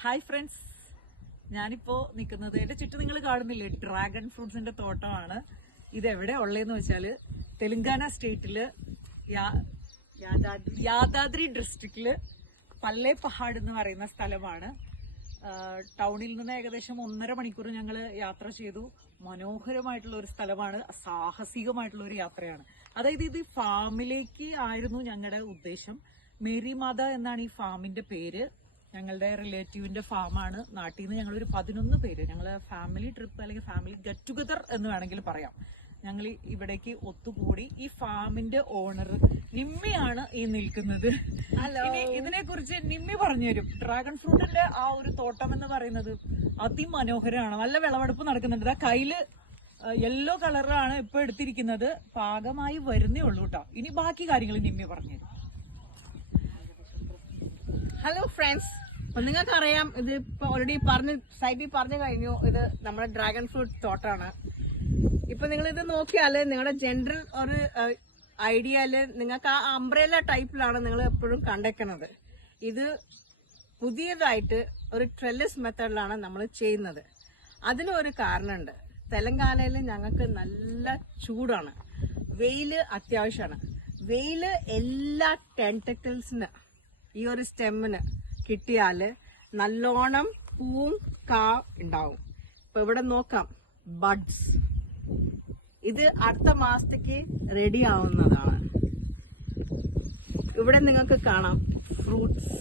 Hi friends, ഞാനിപ്പോ നിൽക്കുന്നത് എന്റെ ചുറ്റും നിങ്ങൾ കാണുന്നില്ലേ ഡ്രാഗൺ ഫ്രൂട്ട്സിന്റെ തോട്ടമാണ്. ഇത് എവിടെ ഉള്ളതെന്ന് വെച്ചാല് തെലങ്കാന സ്റ്റേറ്റില് യാദാദ്രി ഡിസ്ട്രിക്റ്റില് പല്ലേ പഹാഡ് എന്ന് പറയുന്ന സ്ഥലമാണ്. ടൗണിൽ നിന്ന് ഏകദേശം 1.5 മണിക്കൂർ ഞങ്ങൾ യാത്ര ചെയ്തു. മനോഹരമായിട്ടുള്ള ഒരു സ്ഥലമാണ്, സാഹസികമായിട്ടുള്ള ഒരു യാത്രയാണ്. അതായത് ഇത് ഫാമിലേക്ക് ആയിരുന്നു ഞങ്ങളുടെ ഉദ്ദേശം. മേരി മാത എന്നാണ് ഈ ഫാമിന്റെ പേര്. ഞങ്ങളുടെ റിലേറ്റീവിന്റെ ഫാമാണ്. നാട്ടിൽ നിന്ന് ഞങ്ങളൊരു 11 പേര്, ഞങ്ങള് ഫാമിലി ട്രിപ്പ് അല്ലെങ്കിൽ ഫാമിലി ഗെറ്റ് ടുഗദർ എന്ന് വേണമെങ്കിൽ പറയാം, ഞങ്ങൾ ഇവിടേക്ക് ഒത്തുകൂടി. ഈ ഫാമിന്റെ ഓണർ നിമ്മിയാണ് ഈ നിൽക്കുന്നത്. ഇനി ഇതിനെ കുറിച്ച് നിമ്മി പറഞ്ഞുതരും. ഡ്രാഗൺ ഫ്രൂട്ടിന്റെ ആ ഒരു തോട്ടം എന്ന് പറയുന്നത് അതിമനോഹരമാണ്. നല്ല വിളവെടുപ്പ് നടക്കുന്നുണ്ട്. കയ്യില് യെല്ലോ കളറാണ് ഇപ്പൊ എടുത്തിരിക്കുന്നത്. പാകമായി വരുന്നേ ഉള്ളൂ കേട്ടോ. ഇനി ബാക്കി കാര്യങ്ങൾ നിമ്മി പറഞ്ഞുതരും. ഹലോ ഫ്രണ്ട്സ്, നിങ്ങൾക്കറിയാം, ഇത് ഇപ്പൊ ഓൾറെഡി സൈബി പറഞ്ഞു കഴിഞ്ഞു. ഇത് നമ്മുടെ ഡ്രാഗൺ ഫ്രൂട്ട് തോട്ടാണ്. ഇപ്പൊ നിങ്ങൾ ഇത് നോക്കിയാല് നിങ്ങളുടെ ജനറൽ ഒരു ഐഡിയയില് നിങ്ങൾക്ക് ആ അംബ്രേല ടൈപ്പിലാണ് നിങ്ങൾ എപ്പോഴും കണ്ടേക്കുന്നത്. ഇത് പുതിയതായിട്ട് ഒരു ട്രെല്ലിസ് മെത്തേഡിലാണ് നമ്മൾ ചെയ്യുന്നത്. അതിനൊരു കാരണമുണ്ട്. തെലങ്കാനയിൽ ഞങ്ങൾക്ക് നല്ല ചൂടാണ്, വെയില് അത്യാവശ്യമാണ്. വെയില് എല്ലാ ടെന്റക്കിൾസിന് ഈ ഒരു സ്റ്റെമ്മിന് കിട്ടിയാല് നല്ലോണം പൂവും കാ ഉണ്ടാവും. ഇപ്പൊ ഇവിടെ നോക്കാം, ബഡ്സ്. ഇത് അടുത്ത മാസത്തേക്ക് റെഡി ആവുന്നതാണ്. ഇവിടെ നിങ്ങൾക്ക് കാണാം ഫ്രൂട്ട്സ്.